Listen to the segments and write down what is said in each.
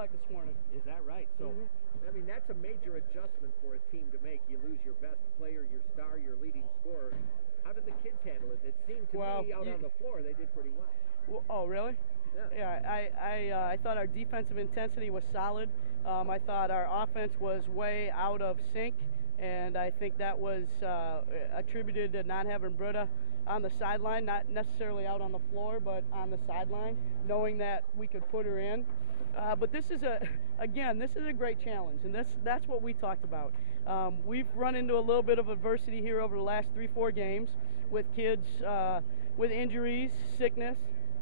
This morning. Is that right? So, I mean, that's a major adjustment for a team to make. You lose your best player, your star, your leading scorer. How did the kids handle it? It seemed to me out on the floor they did pretty well. Oh, really? Yeah. I thought our defensive intensity was solid. I thought our offense was way out of sync, and I think that was attributed to not having Britta on the sideline, not necessarily out on the floor, but on the sideline, knowing that we could put her in. But this is this is a great challenge, and that's what we talked about. We've run into a little bit of adversity here over the last 3-4 games with kids with injuries, sickness,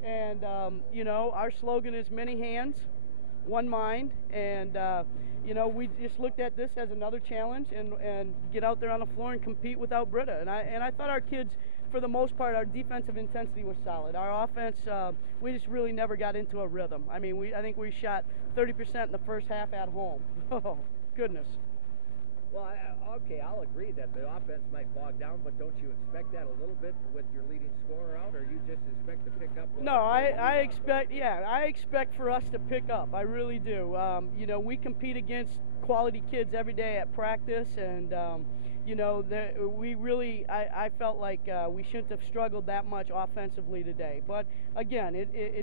and our slogan is many hands, one mind, and we just looked at this as another challenge and get out there on the floor and compete without Britta. And I thought our kids, for the most part, our defensive intensity was solid. Our offense, we just really never got into a rhythm. I mean, I think we shot 30% in the first half at home. Oh, goodness. Well, okay, I'll agree that the offense might bog down, but don't you expect that a little bit with your leading scorer out, or you just expect to pick up? No, I expect for us to pick up. I really do. We compete against quality kids every day at practice, and I felt like we shouldn't have struggled that much offensively today. But again,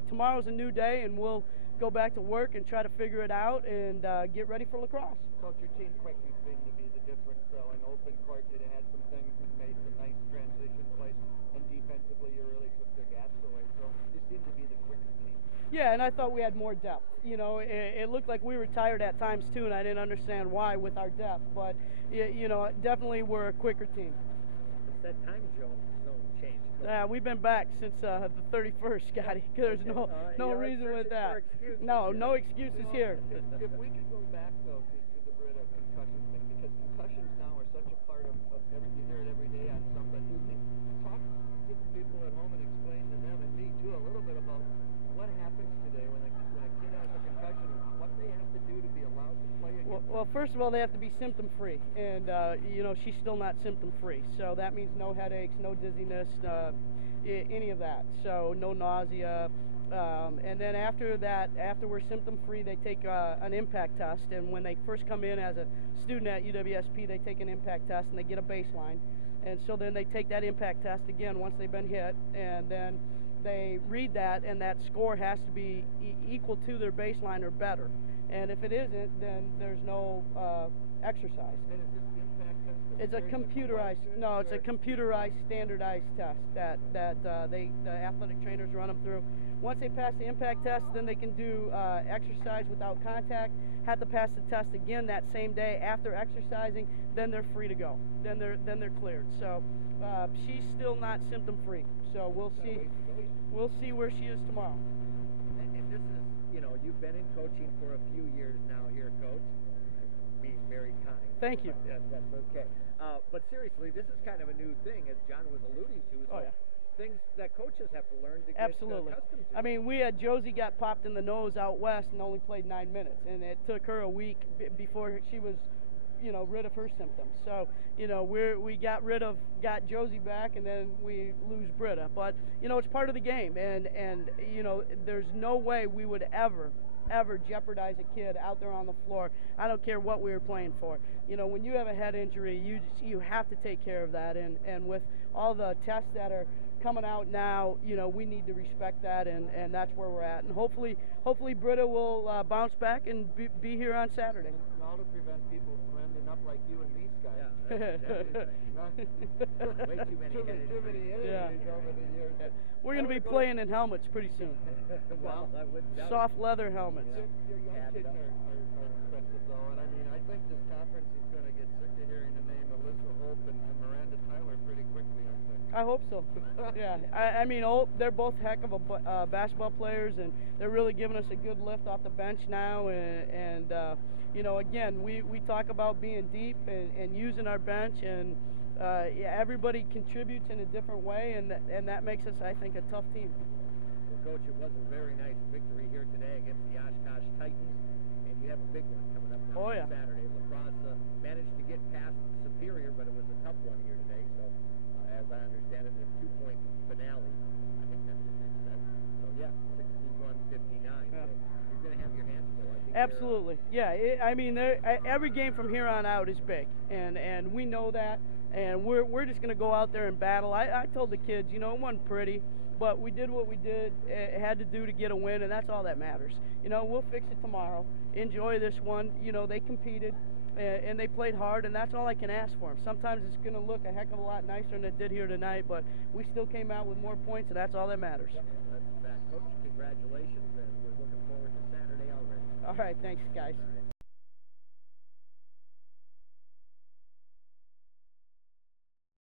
tomorrow's a new day, and we'll go back to work and try to figure it out and get ready for lacrosse. Coach, your team quickly seemed to be the difference, though. In open court, you had some things that made some nice transition plays, and defensively, you really took their gaps away. So you seemed to be the quicker team. Yeah, and I thought we had more depth. It looked like we were tired at times too, and I didn't understand why with our depth. But definitely we're a quicker team. It's that time zone change. Yeah, we've been back since the 31st, Scotty. There's no reason with that. No excuses here. If we could go back though to the Britta concussion thing, because concussions now are such a part of you hear it every day on somebody. Talk to the people at home and explain to them and me too a little bit about what happens today when a kid has a concussion, what they have to do to be allowed to play again. Well, first of all, they have to be symptom-free, and she's still not symptom-free. So that means no headaches, no dizziness, any of that. So no nausea. And then after we're symptom-free, they take an impact test. And when they first come in as a student at UWSP, they take an impact test and they get a baseline. And so then they take that impact test again once they've been hit, and then they read that, and that score has to be equal to their baseline or better. And if it isn't, then there's no exercise. And is this impact test? It's a computerized. No, it's a computerized, standardized test that the athletic trainers run them through. Once they pass the impact test, then they can do exercise without contact. Have to pass the test again that same day after exercising. Then they're free to go. Then they're cleared. So she's still not symptom-free. So we'll see. We'll see where she is tomorrow. And this is, you've been in coaching for a few years now here, Coach. Being very kind. Thank you. That's okay. But seriously, this is kind of a new thing, as John was alluding to. So things that coaches have to learn to get accustomed to. I mean, we had Josie got popped in the nose out west and only played 9 minutes, and it took her a week before she was, rid of her symptoms. So, we got Josie back, and then we lose Britta. But it's part of the game, and there's no way we would ever jeopardize a kid out there on the floor. I don't care what we were playing for. When you have a head injury, you have to take care of that, and with all the tests that are coming out now, we need to respect that, and that's where we're at. And hopefully Britta will bounce back and be here on Saturday. all to prevent people from ending up like you and me, Scott. Yeah, that's exactly right. Way too many too many injuries over the years. Yeah. We're going to be playing in helmets pretty soon. Well, I wouldn't doubt Soft it. leather helmets. Your young kids are impressive, though, and I mean, I think this conference is going to get sick of hearing the name Alyssa Hope and Miranda Tyler pretty quickly, I think. I hope so. Yeah, I mean, they're both heck of a basketball players, and they're really giving us a good lift off the bench now. And you know, again, we talk about being deep and using our bench, and yeah, everybody contributes in a different way, and that makes us, I think, a tough team. Well, Coach, it was a very nice victory here today against the Oshkosh Titans, and you have a big one coming up now on Saturday. Lacrosse managed to get past Superior, but it was a tough one here today. So, as I understand it, a 2-point finale. I think that's what they said. So, yeah, 61-59. Yeah. So you're going to have your hands full. I think Absolutely. Yeah, I mean, every game from here on out is big, and we know that, and we're just going to go out there and battle. I told the kids, you know, it wasn't pretty, but we did what we had to do to get a win, and that's all that matters. You know, we'll fix it tomorrow. Enjoy this one. You know, they competed, and they played hard, and that's all I can ask for them. Sometimes it's going to look a heck of a lot nicer than it did here tonight, but we still came out with more points, and that's all that matters. Yeah, that's a fact. Coach, congratulations, and we're looking forward to Saturday already. All right, thanks, guys. All right.